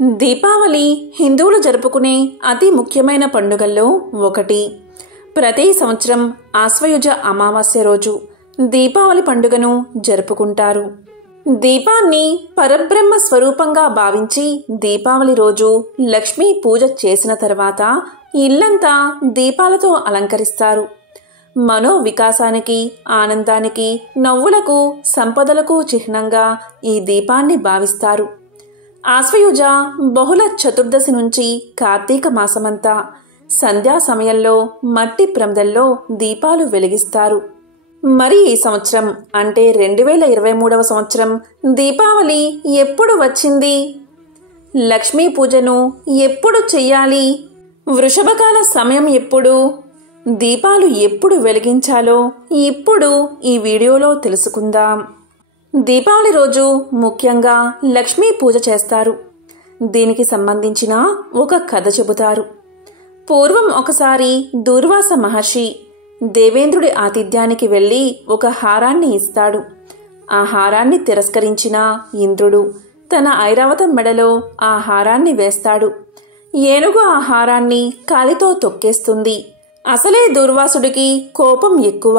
దీపావళి హిందువులు జరుపుకునే అతి ముఖ్యమైన పండుగల్లో ఒకటి. ప్రతి సంవత్సరం ఆశ్వయుజ అమావాస్య రోజు దీపావళి పండుగను జరుపుకుంటారు. దీపాన్ని పరబ్రహ్మ స్వరూపంగా భావించి దీపావళి రోజు లక్ష్మీ పూజ చేసిన తర్వాత ఇల్లంతా దీపాలతో అలంకరిస్తారు. మనో వికాసానికి, ఆనందానికి, నవ్వులకు, సంపదలకు చిహ్నంగా ఈ దీపాన్ని భావిస్తారు. ఆశ్వయుజ బహుళ చతుర్దశి నుంచి కార్తీక మాసమంతా సంధ్యా సమయంలో మట్టి ప్రమిదల్లో దీపాలు వెలిగిస్తారు. మరి ఈ సంవత్సరం అంటే 2023వ సంవత్సరం దీపావళి ఎప్పుడు వచ్చింది? లక్ష్మీ పూజను ఎప్పుడు చెయ్యాలి? వృషభకాల సమయం ఎప్పుడు? దీపాలు ఎప్పుడు వెలిగించాలో ఇప్పుడు ఈ వీడియోలో తెలుసుకుందాం. దీపావళి రోజు ముఖ్యంగా లక్ష్మీ పూజ చేస్తారు. దీనికి సంబంధించిన ఒక కథ చెబుతారు. పూర్వం ఒకసారి దూర్వాస మహర్షి దేవేంద్రుడి ఆతిథ్యానికి వెళ్లి ఒక హారాన్ని ఇస్తాడు. ఆ హారాన్ని తిరస్కరించిన ఇంద్రుడు తన ఐరావతం మెడలో ఆ హారాన్ని వేస్తాడు. ఏనుగు ఆ హారాన్ని కాలితో తొక్కేస్తుంది. అసలే దూర్వాసుడికి కోపం ఎక్కువ.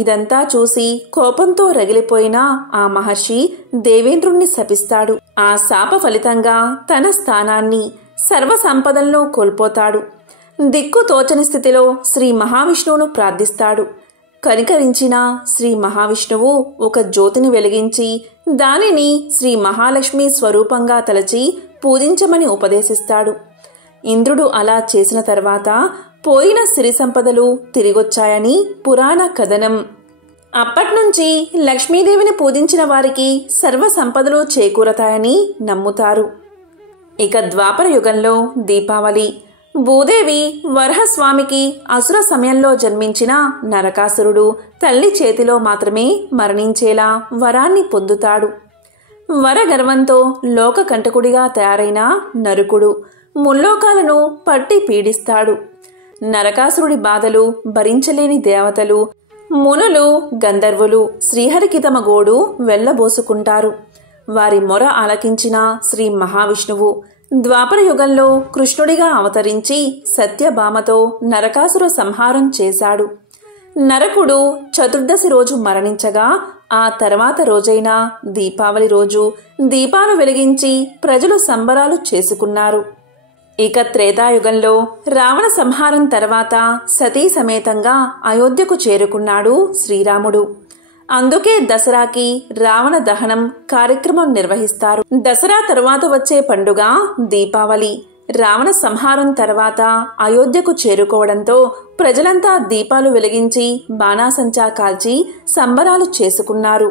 ఇదంతా చూసి కోపంతో రగిలిపోయిన ఆ మహర్షి దేవేంద్రుణ్ణి శపిస్తాడు. ఆ శాప ఫలితంగా తన స్థానాన్ని, సర్వ సంపదలను కోల్పోతాడు. దిక్కు తోచని స్థితిలో శ్రీ మహావిష్ణువును ప్రార్థిస్తాడు. కనికరించిన శ్రీ మహావిష్ణువు ఒక జ్యోతిని వెలిగించి దానిని శ్రీ మహాలక్ష్మి స్వరూపంగా తలచి పూజించమని ఉపదేశిస్తాడు. ఇంద్రుడు అలా చేసిన తర్వాత పోయిన సిరి సంపదలు తిరిగొచ్చాయని పురాణ కథనం. అప్పట్నుంచి లక్ష్మీదేవిని పూజించిన వారికి సర్వ సంపదలు చేకూరతాయని నమ్ముతారు. ఇక ద్వాపర యుగంలో దీపావళి. భూదేవి వరహస్వామికి అసుర సమయంలో జన్మించిన నరకాసురుడు తల్లి చేతిలో మాత్రమే మరణించేలా వరాన్ని పొందుతాడు. వరగర్వంతో లోకకంటకుడిగా తయారైన నరుకుడు ముల్లోకాలను పట్టి పీడిస్తాడు. నరకాసురుడి బాధలు భరించలేని దేవతలు, మునులు, గంధర్వులు శ్రీహరికి తమ గోడు వెళ్లబోసుకుంటారు. వారి మొర ఆలకించిన శ్రీ మహావిష్ణువు ద్వాపర యుగంలో కృష్ణుడిగా అవతరించి సత్యభామతో నరకాసుర సంహారం చేశాడు. నరకుడు చతుర్దశి రోజు మరణించగా ఆ తర్వాత రోజైన దీపావళి రోజు దీపాలు వెలిగించి ప్రజలు సంబరాలు చేసుకున్నారు. ఇక త్రేతాయుగంలో రావణ సంహారం తర్వాత సతీ సమేతంగా అయోధ్యకు చేరుకున్నాడు శ్రీరాముడు. అందుకే దసరాకి రావణ దహనం కార్యక్రమం నిర్వహిస్తారు. దసరా తరువాత వచ్చే పండుగ దీపావళి. రావణ సంహారం తర్వాత అయోధ్యకు చేరుకోవడంతో ప్రజలంతా దీపాలు వెలిగించి బాణాసంచా కాల్చి సంబరాలు చేసుకున్నారు.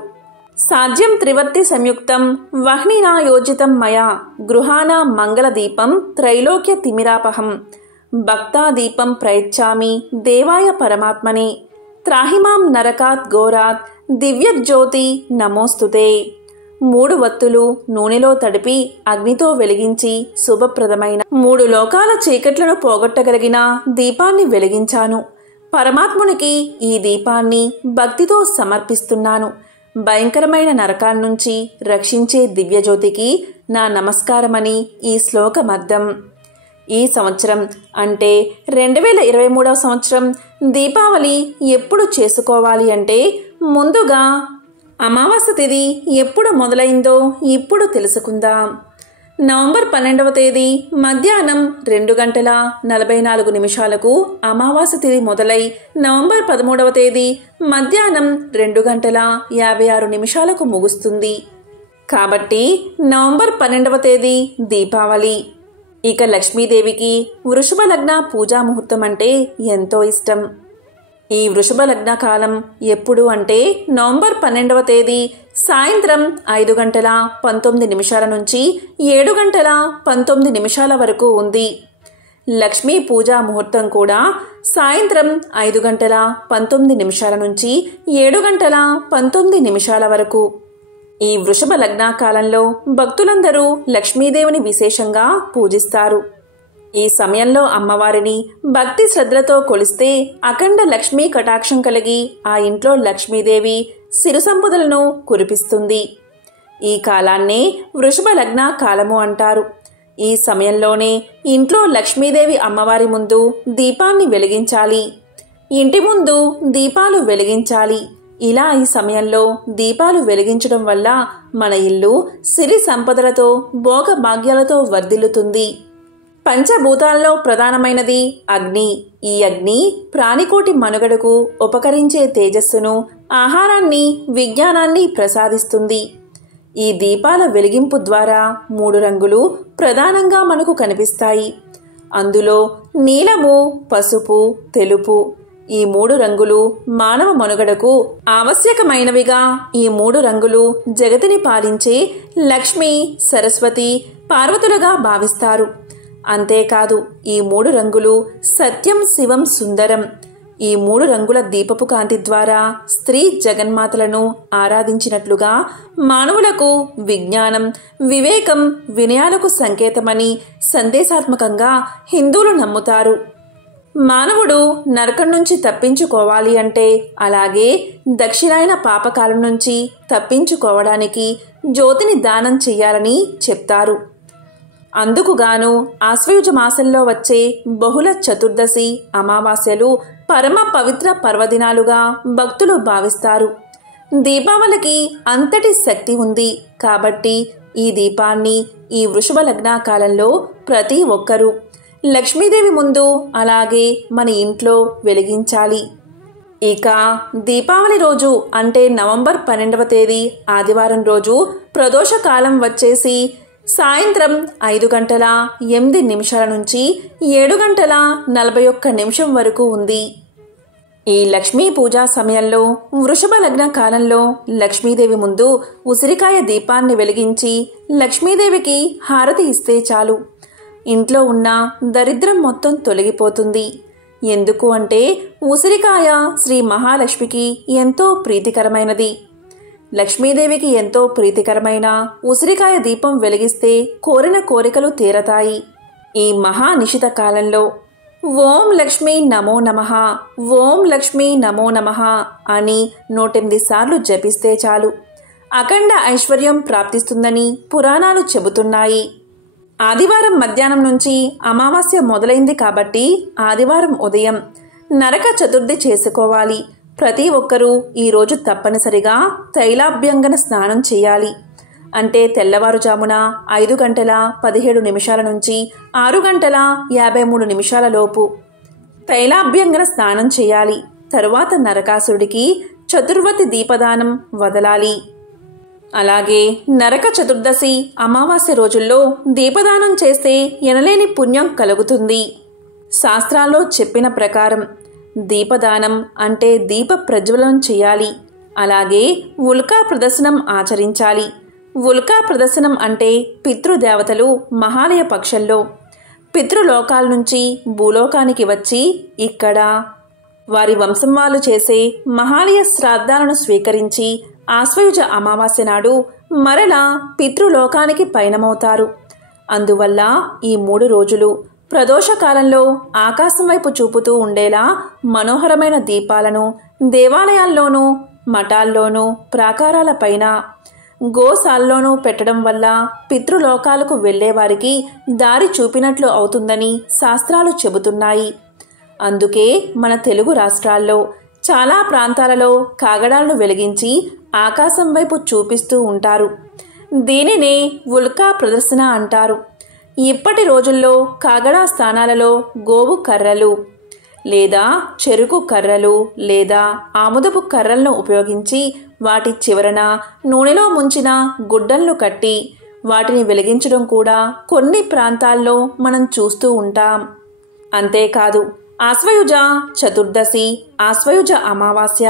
సాధ్యం త్రివర్తి సంయుక్తం వహ్నినా యోజితం మయా గృహానా మంగళదీపం త్రైలోక్య తిమిరాపహం భక్తాదీపం ప్రయచ్చామి దేవాయ పరమాత్మనే త్రాహిమాం నరకాత్ ఘోరాత్ దివ్యజ్యోతి నమోస్తుతే. 3 వత్తులు నూనెలో తడిపి అగ్నితో వెలిగించి శుభప్రదమైన 3 లోకాల చీకట్లను పోగొట్టగలిగిన దీపాన్ని వెలిగించాను. పరమాత్మునికి ఈ దీపాన్ని భక్తితో సమర్పిస్తున్నాను. భయంకరమైన నరకాల నుంచి రక్షించే దివ్యజ్యోతికి నా నమస్కారమని ఈ శ్లోకమర్థం. ఈ సంవత్సరం అంటే 2023వ సంవత్సరం దీపావళి ఎప్పుడు చేసుకోవాలి అంటే ముందుగా అమావాస్య తిథి ఎప్పుడు మొదలైందో ఇప్పుడు తెలుసుకుందాం. నవంబర్ 12వ తేదీ మధ్యాహ్నం 2:44 అమావాస్య తిథి మొదలై నవంబర్ 13వ తేదీ మధ్యాహ్నం 2:56 ముగుస్తుంది. కాబట్టి నవంబర్ 12వ తేదీ దీపావళి. ఇక లక్ష్మీదేవికి వృషభ లగ్న పూజా ముహూర్తం అంటే ఎంతో ఇష్టం. ఈ వృషభ లగ్న కాలం ఎప్పుడు అంటే నవంబర్ 12వ తేదీ సాయంత్రం 5:19 నుంచి 7:19 వరకు ఉంది. లక్ష్మీ పూజా ముహూర్తం కూడా సాయంత్రం 5:19 నుంచి 7:19 వరకు. ఈ వృషభ లగ్న కాలంలో భక్తులందరూ లక్ష్మీదేవిని విశేషంగా పూజిస్తారు. ఈ సమయంలో అమ్మవారిని భక్తి శ్రద్ధలతో కొలిస్తే అఖండ లక్ష్మీ కటాక్షం కలిగి ఆ ఇంట్లో లక్ష్మీదేవి సిరు సంపదలను కురిపిస్తుంది. ఈ కాలాన్నే వృషభ లగ్న కాలము అంటారు. ఈ సమయంలోనే ఇంట్లో లక్ష్మీదేవి అమ్మవారి ముందు దీపాన్ని వెలిగించాలి. ఇంటి ముందు దీపాలు వెలిగించాలి. ఇలా ఈ సమయంలో దీపాలు వెలిగించడం వల్ల మన ఇల్లు సిరి సంపదలతో భోగ భాగ్యాలతో వర్ధిల్లుతుంది. పంచభూతాల్లో ప్రధానమైనది అగ్ని. ఈ అగ్ని ప్రాణికోటి మనుగడకు ఉపకరించే తేజస్సును, ఆహారాన్ని, విజ్ఞానాన్ని ప్రసాదిస్తుంది. ఈ దీపాల వెలిగింపు ద్వారా 3 రంగులు ప్రధానంగా మనకు కనిపిస్తాయి. అందులో నీలము, పసుపు, తెలుపు ఈ 3 రంగులు మానవ మనుగడకు ఆవశ్యకమైనవిగా. ఈ 3 రంగులు జగతిని పాలించే లక్ష్మి, సరస్వతి, పార్వతులుగా భావిస్తారు. అంతేకాదు ఈ 3 రంగులు సత్యం, శివం, సుందరం. ఈ 3 రంగుల దీపపు కాంతి ద్వారా స్త్రీ జగన్మాతలను ఆరాధించినట్లుగా మానవులకు విజ్ఞానం, వివేకం, వినయాలకు సంకేతమని సందేశాత్మకంగా హిందువులు నమ్ముతారు. మానవుడు నరకం నుంచి తప్పించుకోవాలి అంటే, అలాగే దక్షిణాయన పాపకాల నుంచి తప్పించుకోవడానికి జ్యోతిని దానం చెయ్యాలని చెప్తారు. అందుకుగాను ఆశ్వయుజ మాసంలో వచ్చే బహుళ చతుర్దశి, అమావాస్యలు పరమ పవిత్ర పర్వదినాలుగా భక్తులు భావిస్తారు. దీపావళికి అంతటి శక్తి ఉంది కాబట్టి ఈ దీపాన్ని ఈ వృషభ లగ్న కాలంలో ప్రతి ఒక్కరూ లక్ష్మీదేవి ముందు, అలాగే మన ఇంట్లో వెలిగించాలి. ఇక దీపావళి రోజు అంటే నవంబర్ 12వ తేదీ ఆదివారం రోజు ప్రదోషకాలం వచ్చేసి సాయంత్రం 5:08 నుంచి 7:41 వరకు ఉంది. ఈ లక్ష్మీ పూజా సమయంలో వృషభ లగ్న కాలంలో లక్ష్మీదేవి ముందు ఉసిరికాయ దీపాన్ని వెలిగించి లక్ష్మీదేవికి హారతి ఇస్తే చాలు, ఇంట్లో ఉన్న దరిద్రం మొత్తం తొలగిపోతుంది. ఎందుకు అంటే ఉసిరికాయ శ్రీ మహాలక్ష్మికి ఎంతో ప్రీతికరమైనది. లక్ష్మీదేవికి ఎంతో ప్రీతికరమైన ఉసిరికాయ దీపం వెలిగిస్తే కోరిన కోరికలు తీరతాయి. ఈ మహానిషిత కాలంలో ఓం లక్ష్మీ నమో నమః, ఓం లక్ష్మీ నమో నమః అని 108 సార్లు జపిస్తే చాలు, అఖండ ఐశ్వర్యం ప్రాప్తిస్తుందని పురాణాలు చెబుతున్నాయి. ఆదివారం మధ్యాహ్నం నుంచి అమావాస్య మొదలైంది కాబట్టి ఆదివారం ఉదయం నరక చతుర్థి చేసుకోవాలి. ప్రతి ఒక్కరూ ఈరోజు తప్పనిసరిగా తైలాభ్యంగన స్నానం చేయాలి. అంటే తెల్లవారుజామున 5:17 నుంచి 6:53 లోపు తైలాభ్యంగన స్నానం చేయాలి. తరువాత నరకాసురుడికి చతుర్వతి దీపదానం వదలాలి. అలాగే నరక చతుర్దశి, అమావాస్య రోజుల్లో దీపదానం చేస్తే ఎనలేని పుణ్యం కలుగుతుంది. శాస్త్రాల్లో చెప్పిన ప్రకారం దీపదానం అంటే దీప ప్రజ్వలనం చేయాలి. అలాగే ఉల్కా ప్రదర్శనం ఆచరించాలి. ఉల్కా ప్రదర్శనం అంటే పితృదేవతలు మహాలయ పక్షంలో పితృలోకాల నుంచి భూలోకానికి వచ్చి ఇక్కడ వారి వంశం వాళ్ళు చేసే మహాలయ శ్రాద్ధాలను స్వీకరించి ఆశ్వయుజ అమావాస్య నాడు మరలా పితృలోకానికి పయనమవుతారు. అందువల్ల ఈ 3 రోజులు ప్రదోషకాలంలో ఆకాశం వైపు చూపుతూ ఉండేలా మనోహరమైన దీపాలను దేవాలయాల్లోనూ, మఠాల్లోనూ, ప్రాకారాలపైన, గోశాల్లోనూ పెట్టడం వల్ల పితృలోకాలకు వెళ్లేవారికి దారి చూపినట్లు అవుతుందని శాస్త్రాలు చెబుతున్నాయి. అందుకే మన తెలుగు రాష్ట్రాల్లో చాలా ప్రాంతాలలో కాగడాలను వెలిగించి ఆకాశం వైపు చూపిస్తూ ఉంటారు. దీనినే ఉల్కా ప్రదర్శన అంటారు. ఇప్పటి రోజుల్లో కాగడా స్థానాలలో గోవు కర్రలు లేదా చెరుకు కర్రలు లేదా ఆముదపు కర్రలను ఉపయోగించి వాటి చివరన నూనెలో ముంచిన గుడ్డలను కట్టి వాటిని వెలిగించడం కూడా కొన్ని ప్రాంతాల్లో మనం చూస్తూ ఉంటాం. అంతేకాదు ఆశ్వయుజ చతుర్దశి, ఆశ్వయుజ అమావాస్య,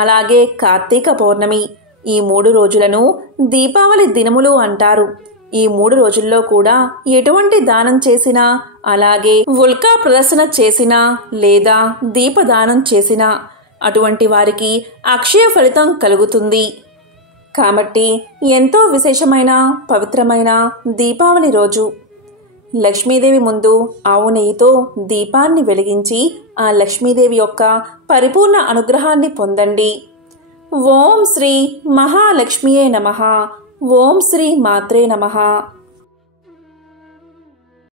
అలాగే కార్తీక పౌర్ణమి ఈ 3 రోజులను దీపావళి దినములు అంటారు. ఈ 3 రోజుల్లో కూడా ఎటువంటి దానం చేసినా, అలాగే ఉల్కా ప్రదర్శన చేసినా లేదా దీపదానం చేసినా అటువంటి వారికి అక్షయ ఫలితం కలుగుతుంది. కాబట్టి ఎంతో విశేషమైన పవిత్రమైన దీపావళి రోజు లక్ష్మీదేవి ముందు ఆవు నెయ్యితో దీపాన్ని వెలిగించి ఆ లక్ష్మీదేవి యొక్క పరిపూర్ణ అనుగ్రహాన్ని పొందండి. ఓం శ్రీ మహాలక్ష్మియే నమః. ఓం శ్రీ మాత్రే నమః.